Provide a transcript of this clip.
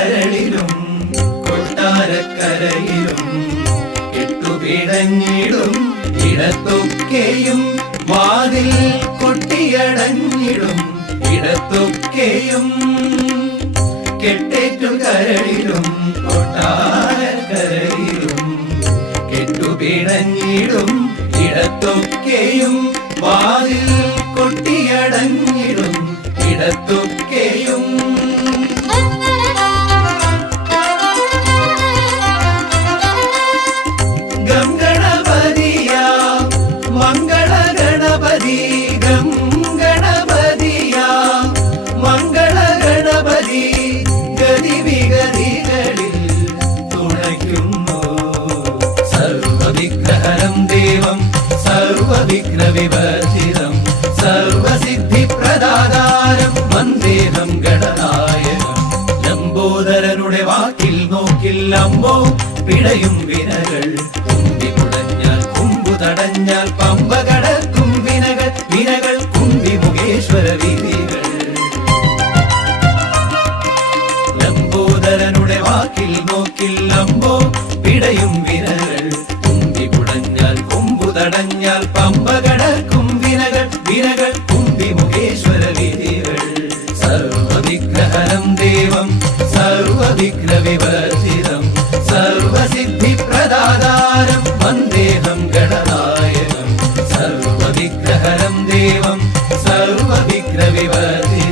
കരളിലും കൊട്ടാരക്കരയിലും ഇട്ടുപിടഞ്ഞിടും ഇടത്തൊക്കെയും വാതിൽ കൊട്ടിയടഞ്ഞിടും ഇടത്തൊക്കെയും കെട്ടേറ്റു കരളിലും കൊട്ടാരക്കരയിലും കെട്ടുപിടഞ്ഞിടും ഇടത്തൊക്കെയും വാതിൽ സർവവിഘ്നവിവർജിതം സർവസിദ്ധിപ്രദാതാരം വന്ദേഹം ഗണനായകം. ലംബോദരനുടെ വാക്കിൽ നോക്കിൽ അമ്പോ പിടയും വിനകൾ. കുമ്പി കുടഞ്ഞാൽ കുമ്പു തടഞ്ഞാൽ പമ്പ കടക്കും വിനകൾ. വിനകൾ കുമ്പി മുകേശ്വര വിധികൾ. ലംബോദരനുടെ വാക്കിൽ നോക്കിൽ അമ്പോ പിടയും വിനകൾ. കുമ്പി കുടഞ്ഞാൽ കുമ്പു തടഞ്ഞാൽ விரகள் கும்பி முகேஸ்வர விதிகள். சர்வ விக்ரகரம் தேவம் சர்வ விக்ர விவர்ஜிதம் சர்வ சித்தி பிரதாதாரம் வந்தேகம் கணநாயகம் சர்வ தேவம் சர்வ விவர்ஜிதம்